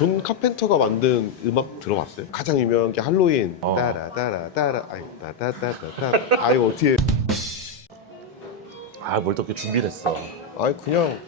존 카펜터가 만든 음악 들어봤어요? 가장 유명한 게 할로윈. 어. 따라따라따라 아이 따따따따따 아이 어떻게 뭘 또 이렇게 준비를 했어. 아니 그냥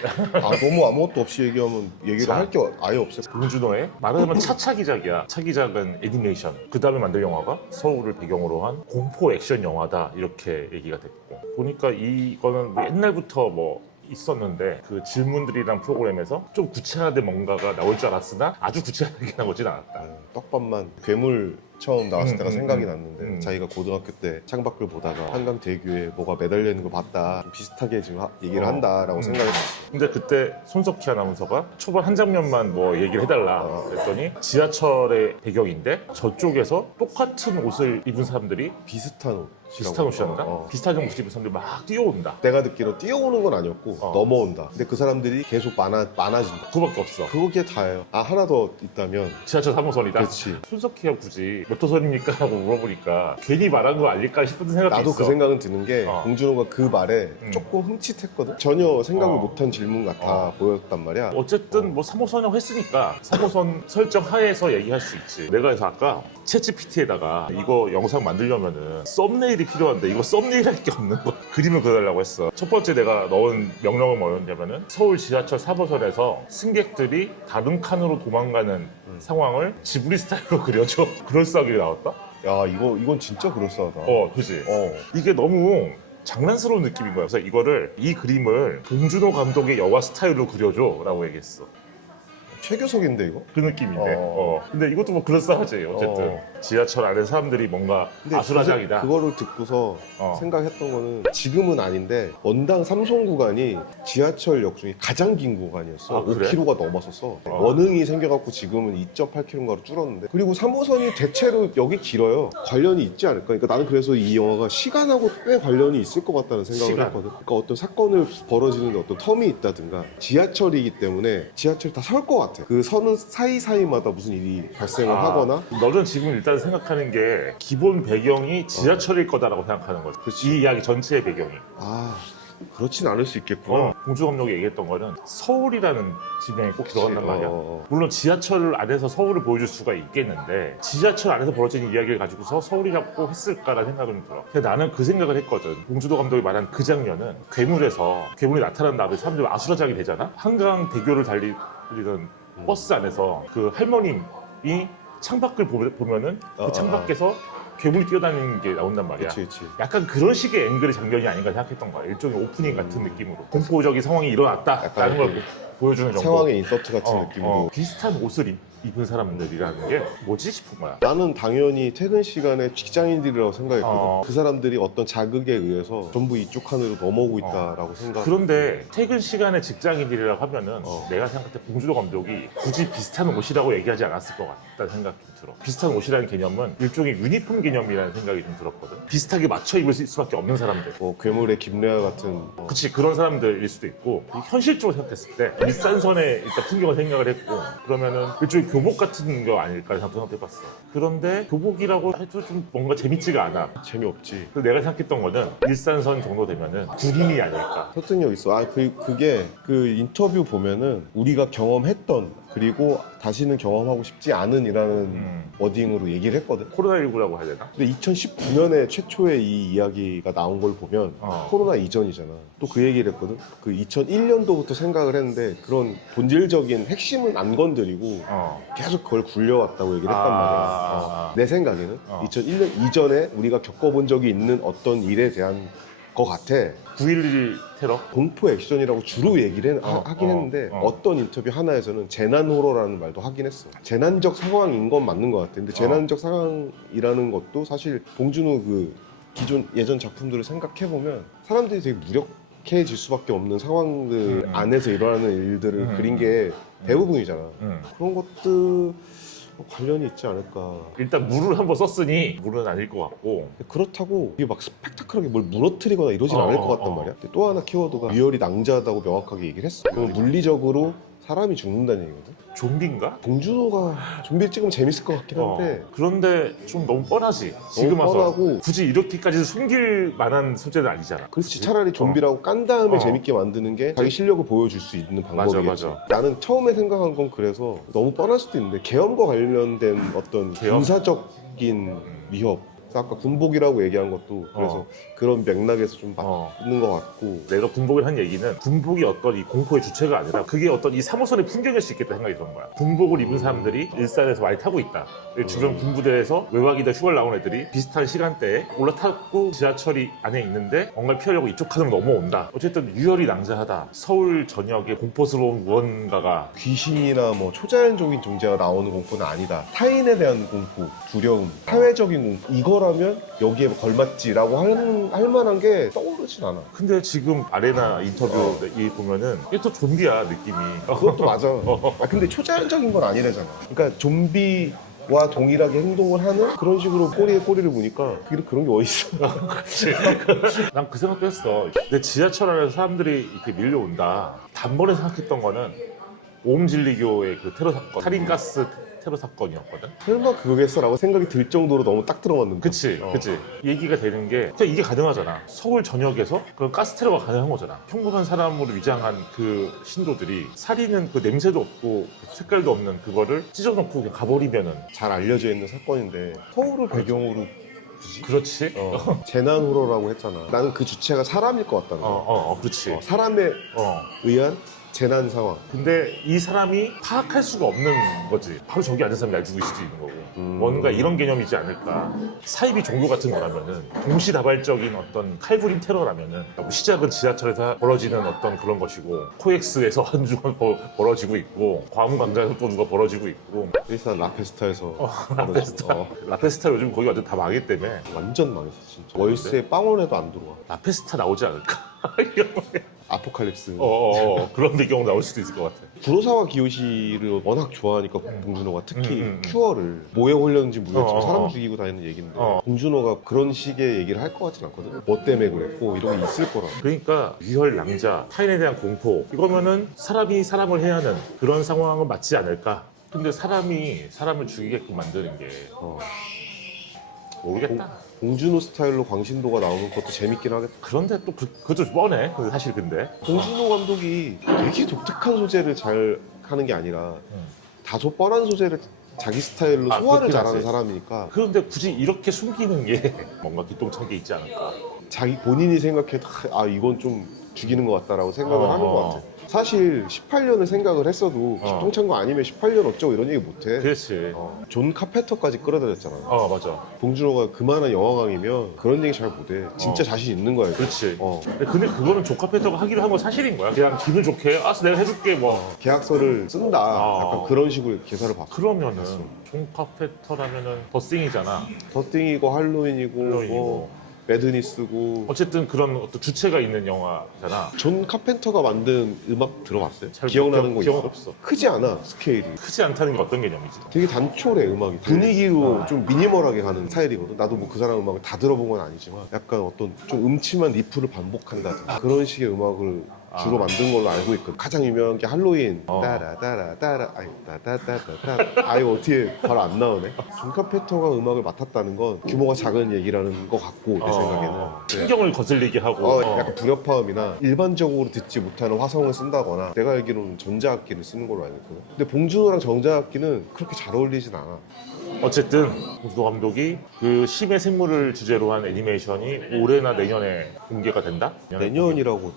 너무 아무것도 없이 얘기하면 얘기를 자. 할 게 아예 없어요. 봉준호의 말하자면 차차기작이야. 차기작은 애니메이션. 그 다음에 만들 영화가 서울을 배경으로 한 공포 액션 영화다 이렇게 얘기가 됐고, 보니까 이거는 뭐 옛날부터 뭐 있었는데 그 질문들이란 프로그램에서 좀 구체화된 뭔가가 나올 줄 알았으나 아주 구체화되게 나오진 않았다. 떡밥만 괴물 처음 나왔을 때가 생각이 났는데 음. 자기가 고등학교 때 창밖을 보다가 한강대교에 뭐가 매달려 있는 거 봤다. 좀 비슷하게 지금 얘기를 한다라고 생각했었어요. 근데 그때 손석희 아나운서가 초반 한 장면만 뭐 얘기를 해달라 그랬더니 지하철의 배경인데 저쪽에서 똑같은 옷을 입은 사람들이 비슷한 옷. 비슷한 옷이었나? 비슷한 옷을 입은 사람들이 막 뛰어온다. 내가 듣기로 뛰어오는 건 아니었고 어. 넘어온다. 근데 그 사람들이 계속 많아진다. 그거밖에 없어. 그게 다예요. 하나 더 있다면 지하철 3호선이다. 그렇지. 손석희가 굳이 몇 호선입니까? 하고 물어보니까 괜히 말한 거 아닐까 싶은 생각도 나도 있어. 그 생각은 드는 게 봉준호가 그 말에 조금 흠칫했거든. 전혀 생각을 못한 질문 같아 보였단 말이야. 어쨌든 뭐 3호선이라고 했으니까 3호선 설정 하에서 얘기할 수 있지. 내가 그래서 아까 챗GPT에다가 이거 영상 만들려면은 썸네일이 필요한데 이거 썸네일 할 게 없는 거 그림을 그려달라고 했어. 첫 번째 내가 넣은 명령은 뭐였냐면은 서울 지하철 3호선에서 승객들이 다른 칸으로 도망가는 상황을 지브리 스타일로 그려줘. 그럴싸하게 나왔다? 야 이건 진짜 그럴싸하다. 그지? 이게 너무 장난스러운 느낌인 거야. 그래서 이 그림을 봉준호 감독의 영화 스타일로 그려줘 라고 얘기했어. 최교석인데 이거? 그 느낌인데. 근데 이것도 뭐 그럴싸하지. 어쨌든 지하철 안에 사람들이 뭔가 근데 아수라장이다. 그거를 듣고서 어. 생각했던 거는 지금은 아닌데 원당 3송 구간이 지하철역 중에 가장 긴 구간이었어. 아, 그래? 5km가 넘었었어. 원흥이 생겨갖고 지금은 2.8km인가로 줄었는데, 그리고 3호선이 대체로 여기 길어요. 관련이 있지 않을까. 그러니까 나는 그래서 이 영화가 시간하고 꽤 관련이 있을 것 같다는 생각을 시간. 했거든. 그러니까 어떤 사건을 벌어지는 어떤 텀이 있다든가, 지하철이기 때문에 지하철 다 설 것 같아. 그 서는 사이사이마다 무슨 일이 발생을 하거나. 너는 지금 일단 생각하는 게 기본 배경이 지하철일 거다라고 생각하는 거지. 그치. 이 이야기 전체의 배경이. 그렇진 않을 수 있겠구나. 봉준호 감독이 얘기했던 거는 서울이라는 지명이 꼭 들어간단 말이야. 어. 물론 지하철 안에서 서울을 보여줄 수가 있겠는데 지하철 안에서 벌어지는 이야기를 가지고서 서울이라고 했을까라는 생각은 들어. 근데 나는 그 생각을 했거든. 봉준호 감독이 말한 그 장면은 괴물이 나타난 다음에 사람들이 아수라장이 되잖아. 한강대교를 달리던 버스 안에서 그 할머님이 창밖을 보면은 그 창밖에서 괴물이 뛰어다니는 게 나온단 말이야. 그치. 약간 그런 식의 앵글의 장면이 아닌가 생각했던 거야. 일종의 오프닝 같은 느낌으로. 공포적인 상황이 일어났다라는 약간 걸 보여주는 정도. 상황의 인서트 같은 느낌으로. 비슷한 옷을 입은 사람들이라는 게 뭐지 싶은 거야. 나는 당연히 퇴근 시간에 직장인들이라고 생각했거든. 그 사람들이 어떤 자극에 의해서 전부 이쪽 칸으로 넘어오고 있다라고 생각. 그런데 퇴근 시간에 직장인들이라고 하면은 내가 생각할 때 봉준호 감독이 굳이 비슷한 옷이라고 얘기하지 않았을 것 같다는 생각이 좀 들어. 비슷한 옷이라는 개념은 일종의 유니폼 개념이라는 생각이 좀 들었거든. 비슷하게 맞춰 입을 수밖에 없는 사람들. 괴물의 김래아 같은. 그치, 그런 사람들일 수도 있고, 현실적으로 생각했을 때 일산선에 일단 풍경을 생각을 했고, 그러면은 일종의 교복 같은 거 아닐까 생각해봤어. 그런데 교복이라고 해도 좀 뭔가 재밌지가 않아. 재미없지. 그래서 내가 생각했던 거는 일산선 정도 되면은 군인이 아닐까. 설득력 있어. 그게 그 인터뷰 보면은 우리가 경험했던, 그리고 다시는 경험하고 싶지 않은이라는 워딩으로 얘기를 했거든. 코로나19라고 해야 되나? 근데 2019년에 최초의 이 이야기가 나온 걸 보면 코로나 이전이잖아. 또 그 얘기를 했거든. 그 2001년도부터 생각을 했는데 그런 본질적인 핵심은 안 건드리고 계속 그걸 굴려왔다고 얘기를 했단 말이야. 내 생각에는 2001년 이전에 우리가 겪어본 적이 있는 어떤 일에 대한 거 같아. 9.11 테러? 공포 액션이라고 주로 얘기를 하긴 했는데 어떤 인터뷰 하나에서는 재난 호러라는 말도 하긴 했어. 재난적 상황인 건 맞는 것 같아. 근데 재난적 상황이라는 것도 사실 봉준호 그 기존 예전 작품들을 생각해보면 사람들이 되게 무력해질 수밖에 없는 상황들 안에서 일어나는 일들을 그린 게 대부분이잖아. 그런 것들 관련이 있지 않을까. 일단 물을 한번 썼으니 물은 아닐 것 같고. 그렇다고 이게 막 스펙타클하게 뭘 무너뜨리거나 이러진 않을 것 같단 말이야. 근데 또 하나 키워드가 유혈이 낭자하다고 명확하게 얘기를 했어. 그럼 물리적으로 사람이 죽는다는 얘기거든. 좀비인가? 봉준호가 좀비 찍으면 재밌을 것 같긴 한데 그런데 좀 너무 뻔하지. 지금 와서 뻔하고 굳이 이렇게까지 숨길 만한 소재는 아니잖아. 그렇지. 차라리 좀비라고 깐 다음에 재밌게 만드는 게 자기 실력을 보여줄 수 있는 방법이겠지. 맞아. 나는 처음에 생각한 건 그래서 너무 뻔할 수도 있는데 계엄과 관련된 어떤 계엄? 군사적인 위협. 아까 군복이라고 얘기한 것도 그래서 그런 맥락에서 좀 맞는 것 같고. 내가 군복을 한 얘기는 군복이 어떤 이 공포의 주체가 아니라 그게 어떤 이 3호선의 풍경일 수 있겠다 생각이 드는 거야. 군복을 입은 사람들이 일산에서 많이 타고 있다. 주변 군부대에서 외곽이다 휴가를 나온 애들이 비슷한 시간대에 올라타고 지하철이 안에 있는데 뭔가를 피하려고 이쪽 칸으로 넘어온다. 어쨌든 유혈이 낭자하다. 서울 전역에 공포스러운 무언가가 귀신이나 뭐 초자연적인 존재가 나오는 공포는 아니다. 타인에 대한 공포, 두려움, 사회적인 공포 이거라면 여기에 걸맞지라고 할 만한 게 떠오르진 않아. 근데 지금 아레나 인터뷰 이 보면은 이게 또 좀비야 느낌이. 그것도 맞아. 근데 초자연적인 건 아니래잖아. 그러니까 좀비와 동일하게 행동을 하는 그런 식으로 꼬리에 꼬리를 무니까 그런 게 어딨어. 난 그 생각도 했어. 내 지하철 안에서 사람들이 이렇게 밀려온다. 단번에 생각했던 거는 오음진리교의 그 테러 사건, 살인가스 테러 사건이었거든. 설마 그거겠어라고 생각이 들 정도로 너무 딱 들어맞는다. 그치. 얘기가 되는 게 그냥 이게 가능하잖아. 서울 전역에서 그런 가스 테러가 가능한 거잖아. 평범한 사람으로 위장한 그 신도들이 살인은 그 냄새도 없고 색깔도 없는 그거를 찢어놓고 그냥 가버리면은. 잘 알려져 있는 사건인데 서울을 배경으로 굳이? 그렇지. 재난 호러라고 했잖아. 나는 그 주체가 사람일 것 같다는 거야. 그렇지. 사람에 의한 재난 상황. 근데 이 사람이 파악할 수가 없는 거지. 바로 저기 앉은 사람이 날 죽일 수도 있는 거고. 뭔가 이런 개념이지 않을까. 사이비 종교 같은 거라면은 동시다발적인 어떤 칼부림 테러라면은 시작은 지하철에서 벌어지는 어떤 그런 것이고 코엑스에서 한 주가 벌어지고 있고 광우광장에서 또 누가 벌어지고 있고 일산 라페스타에서 라페스타. 라페스타 요즘 거기 완전 다 망했기 때문에 완전 망했어 진짜. 월세 빵원에도 안 들어와. 라페스타 나오지 않을까? 아포칼립스. 그런 배경 나올 수도 있을 것 같아. 구로사와 기요시를 워낙 좋아하니까 봉준호가 특히 큐어를 뭐에 홀렸는지 모르겠지만 사람 죽이고 다니는 얘기인데 봉준호가 그런 식의 얘기를 할 것 같진 않거든. 뭐 때문에 그랬고 이런 게 있을 거라. 그러니까 유혈 낭자, 타인에 대한 공포 이거면은 사람이 사람을 해야 하는 그런 상황은 맞지 않을까. 근데 사람이 사람을 죽이게끔 만드는 게 모르겠다. 봉준호 스타일로 광신도가 나오는 것도 재밌긴 하겠다. 그런데 또 그것도 뻔해. 사실 근데 봉준호 감독이 되게 독특한 소재를 잘 하는 게 아니라 다소 뻔한 소재를 자기 스타일로 소화를 그렇긴 잘하는 하지. 사람이니까 그런데 굳이 이렇게 숨기는 게 뭔가 기똥찬 게 있지 않을까. 자기 본인이 생각해도 이건 좀 죽이는 것 같다라고 생각을 하는 것 같아. 사실 18년을 생각을 했어도 기똥찬 거 아니면 18년 어쩌고 이런 얘기 못해. 그렇지. 존 카펜터까지 끌어들였잖아. 맞아. 봉준호가 그만한 영화광이면 그런 얘기 잘 못해. 진짜 자신 있는 거야. 그렇지. 근데 그거는 조카페터가 하기로 한 건 사실인 거야. 그냥 기분 좋게 알았어 내가 해줄게 뭐. 계약서를 쓴다. 약간 그런 식으로 기사를 봤어. 그러면은 존 카페터라면은 더싱이잖아. 더띵이고 할로윈이고 뭐 매드니스고 어쨌든 그런 어떤 주체가 있는 영화잖아. 존 카펜터가 만든 음악 들어봤어요? 잘 기억나는 거 기억은 있어? 없어. 크지 않아 스케일이. 크지 않다는 게 어떤 개념이지? 되게 단촐해 음악이. 분위기로 좀 미니멀하게 가는 스타일이거든. 나도 뭐 그 사람 음악을 다 들어본 건 아니지만 약간 어떤 좀 음침한 리프를 반복한다든지 그런 식의 음악을 주로 만든 걸로 알고 있거든. 가장 유명한 게 할로윈. 따라따라따라 아이 따따따따따 아이 어떻게 바로 안 나오네. 존 카펜터가 음악을 맡았다는 건 규모가 작은 얘기라는 것 같고 내 생각에는 신경을 거슬리게 하고 약간 불협화음이나 일반적으로 듣지 못하는 화성을 쓴다거나 내가 알기로는 전자악기를 쓰는 걸로 알고 있거든. 근데 봉준호랑 전자악기는 그렇게 잘 어울리진 않아. 어쨌든 봉준호 감독이 그 심해 생물을 주제로 한 애니메이션이 올해나 내년에 공개가 된다? 내년이라고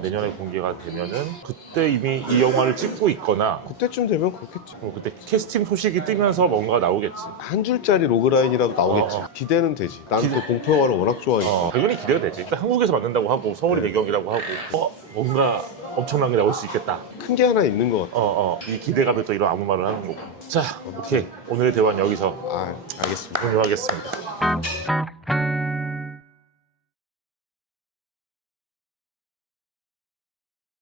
내년에 공개가 되면은 그때 이미 이 영화를 찍고 있거나 그때쯤 되면 그렇겠지. 그때 캐스팅 소식이 뜨면서 뭔가 나오겠지. 한 줄짜리 로그라인이라도 나오겠지. 기대는 되지. 나는 또 공포 영화를 워낙 좋아하니까. 당연히 기대가 되지. 일단 한국에서 만든다고 하고 서울이 배경이라고 하고 뭔가 엄청난 게 나올 수 있겠다. 큰 게 하나 있는 것 같아. 이 기대감에 또 이런 아무 말을 하는 거고. 자, 오케이. 오늘의 대화는 여기서 알겠습니다. 종료하겠습니다.